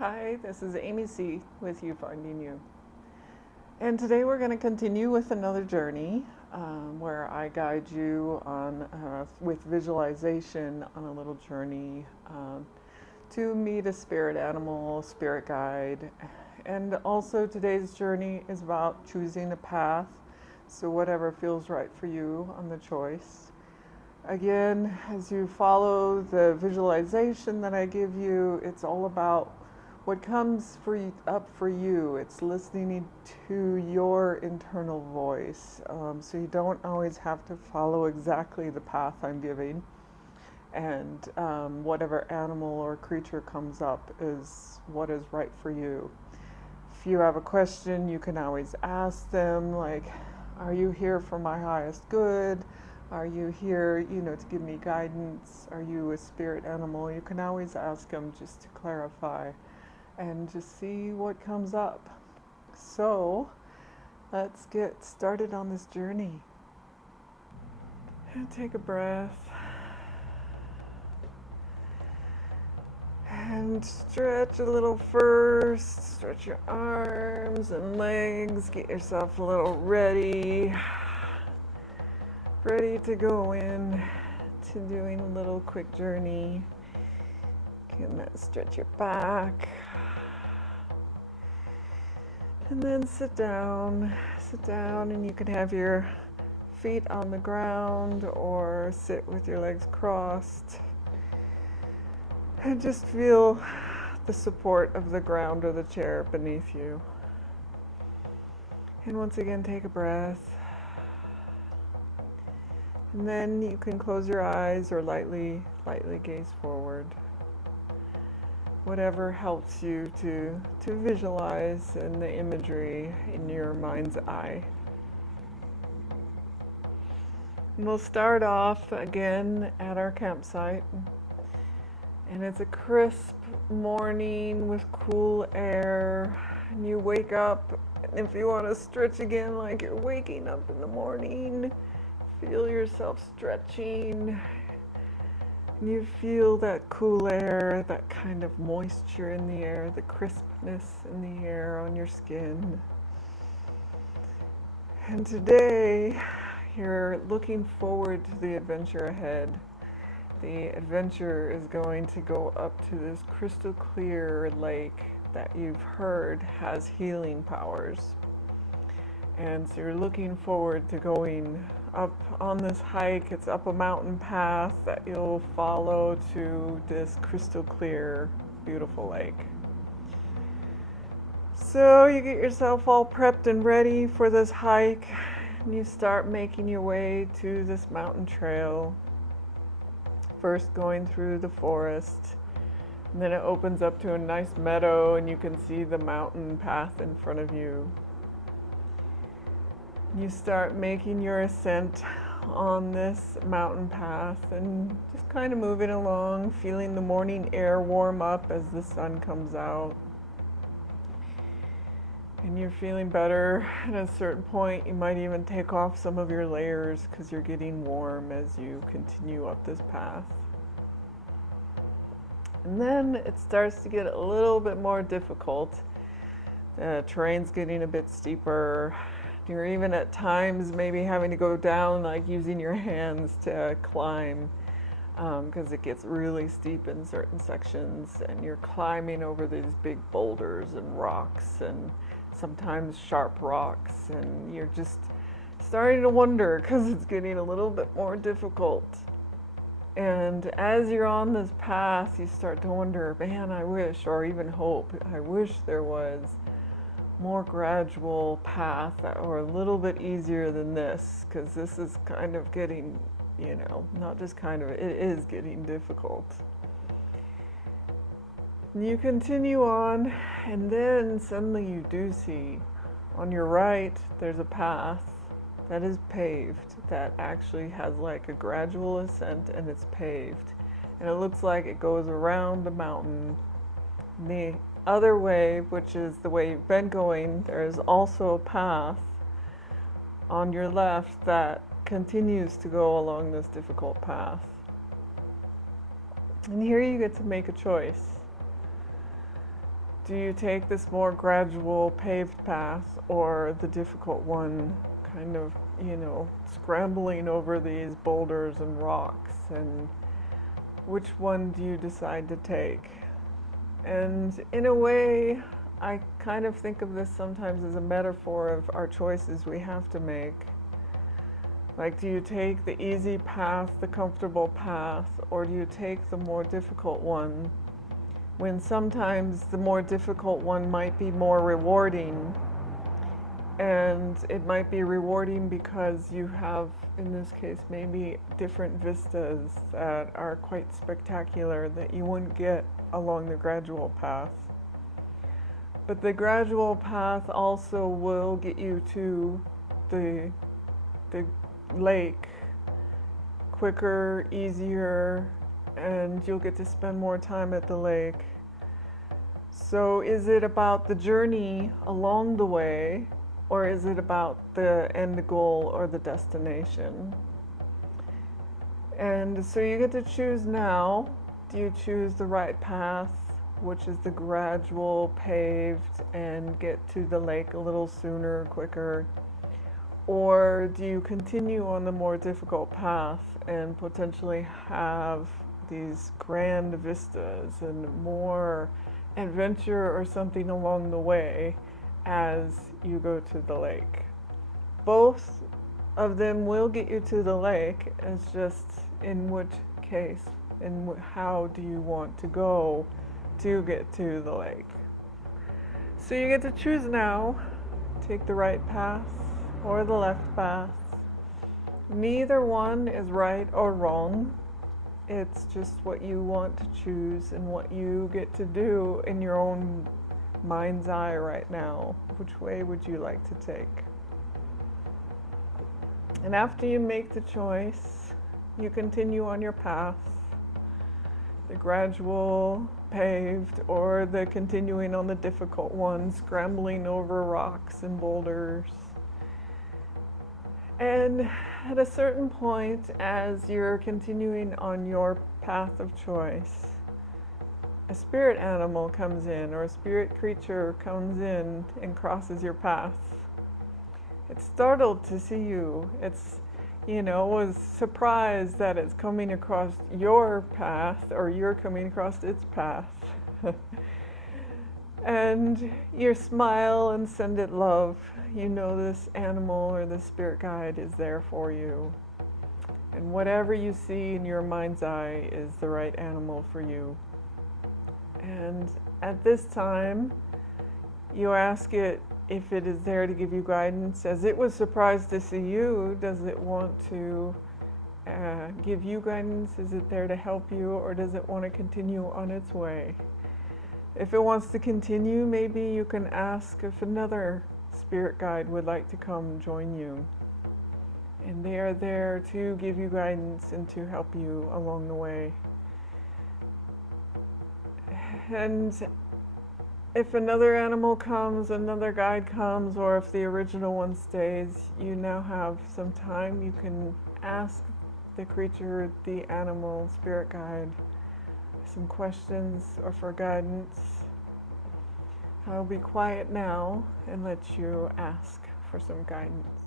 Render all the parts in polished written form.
Hi, this is Amy C. with You Finding You. And today we're going to continue with another journey where I guide you with visualization on a little journey to meet a spirit animal, spirit guide. And also today's journey is about choosing a path, so whatever feels right for you on the choice. Again, as you follow the visualization that I give you, it's all about what comes up for you. It's listening to your internal voice. So you don't always have to follow exactly the path I'm giving. And whatever animal or creature comes up is what is right for you. If you have a question, you can always ask them, like, are you here for my highest good? Are you here, to give me guidance? Are you a spirit animal? You can always ask them just to clarify and just see what comes up. So let's get started on this journey. And take a breath. And stretch a little first. Stretch your arms and legs. Get yourself a little ready. Ready to go in to doing a little quick journey. Stretch your back. And then sit down. Sit down, and you can have your feet on the ground or sit with your legs crossed. And just feel the support of the ground or the chair beneath you. And once again, take a breath. And then you can close your eyes or lightly gaze forward. Whatever helps you to visualize in the imagery in your mind's eye. And we'll start off again at our campsite. And it's a crisp morning with cool air. And you wake up, and if you want to stretch again like you're waking up in the morning, feel yourself stretching. You feel that cool air, that kind of moisture in the air, the crispness in the air on your skin. And today, you're looking forward to the adventure ahead. The adventure is going to go up to this crystal clear lake that you've heard has healing powers. And so you're looking forward to going up on this hike. It's up a mountain path that you'll follow to this crystal clear, beautiful lake. So you get yourself all prepped and ready for this hike, and you start making your way to this mountain trail. First going through the forest, and then it opens up to a nice meadow, and you can see the mountain path in front of you. You start making your ascent on this mountain path and just kind of moving along, feeling the morning air warm up as the sun comes out. And you're feeling better. At a certain point, you might even take off some of your layers because you're getting warm as you continue up this path. And then it starts to get a little bit more difficult. The terrain's getting a bit steeper. You're even at times maybe having to go down, like using your hands to climb, because it gets really steep in certain sections, and you're climbing over these big boulders and rocks and sometimes sharp rocks, and you're just starting to wonder because it's getting a little bit more difficult. And as you're on this path, you start to wonder, man, I wish, or even hope, I wish there was more gradual path or a little bit easier than this, because this is kind of getting, not just kind of, it is getting difficult. You continue on, and then suddenly you do see on your right there's a path that is paved, that actually has like a gradual ascent, and it's paved, and it looks like it goes around the mountain. The other way, which is the way you've been going, there is also a path on your left that continues to go along this difficult path. And here you get to make a choice. Do you take this more gradual paved path or the difficult one, kind of, scrambling over these boulders and rocks? And which one do you decide to take? And in a way, I kind of think of this sometimes as a metaphor of our choices we have to make. Like, do you take the easy path, the comfortable path, or do you take the more difficult one? When sometimes the more difficult one might be more rewarding. And it might be rewarding because you have, in this case, maybe different vistas that are quite spectacular that you wouldn't get along the gradual path. But the gradual path also will get you to the lake quicker, easier, and you'll get to spend more time at the lake. So is it about the journey along the way, or is it about the end goal or the destination? And so you get to choose now. Do you choose the right path, which is the gradual, paved, and get to the lake a little sooner, quicker? Or do you continue on the more difficult path and potentially have these grand vistas and more adventure or something along the way as you go to the lake? Both of them will get you to the lake. It's just in which case and how do you want to go to get to the lake. So you get to choose now. Take the right path or the left path. Neither one is right or wrong. It's just what you want to choose and what you get to do in your own mind's eye right now. Which way would you like to take? And after you make the choice, you continue on your path, the gradual, paved, or the continuing on the difficult one, scrambling over rocks and boulders. And at a certain point, as you're continuing on your path of choice, a spirit animal comes in, or a spirit creature comes in and crosses your path. It's startled to see you. It's, was surprised that it's coming across your path, or you're coming across its path. And you smile and send it love. You know this animal or this spirit guide is there for you. And whatever you see in your mind's eye is the right animal for you. And at this time, you ask it if it is there to give you guidance. As it was surprised to see you, does it want to give you guidance? Is it there to help you, or does it want to continue on its way? If it wants to continue, maybe you can ask if another spirit guide would like to come join you. And they are there to give you guidance and to help you along the way. And if another animal comes, another guide comes, or if the original one stays, you now have some time. You can ask the creature, the animal, spirit guide, some questions or for guidance. I'll be quiet now and let you ask for some guidance.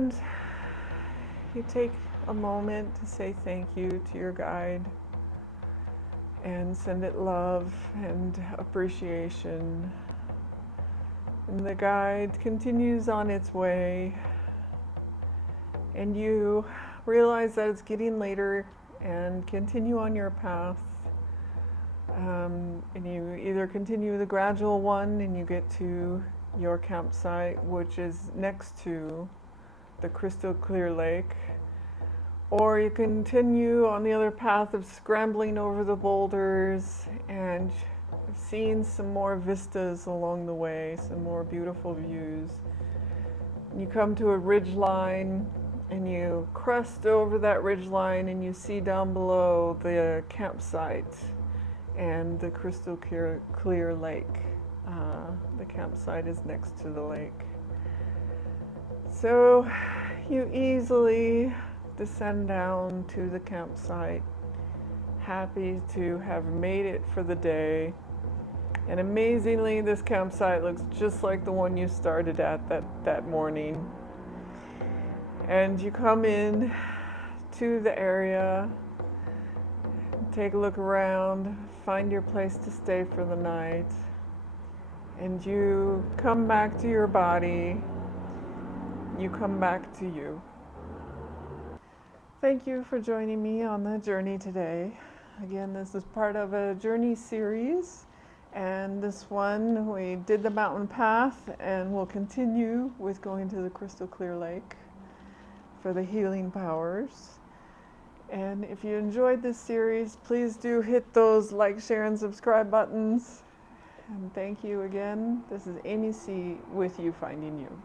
And you take a moment to say thank you to your guide and send it love and appreciation. And the guide continues on its way, and you realize that it's getting later and continue on your path. And you either continue the gradual one and you get to your campsite, which is next to the crystal clear lake, or you continue on the other path of scrambling over the boulders and seeing some more vistas along the way, some more beautiful views. You come to a ridge line and you crest over that ridge line and you see down below the campsite and the crystal clear lake. The campsite is next to the lake. So you easily descend down to the campsite, happy to have made it for the day. And amazingly, this campsite looks just like the one you started at that morning. And you come in to the area, take a look around, find your place to stay for the night, and you come back to your body, you come back to you. Thank you for joining me on the journey today. Again, this is part of a journey series, and this one we did the mountain path and we'll continue with going to the crystal clear lake for the healing powers. And if you enjoyed this series, please do hit those like, share, and subscribe buttons. And thank you again. This is Amy C. with You Finding You.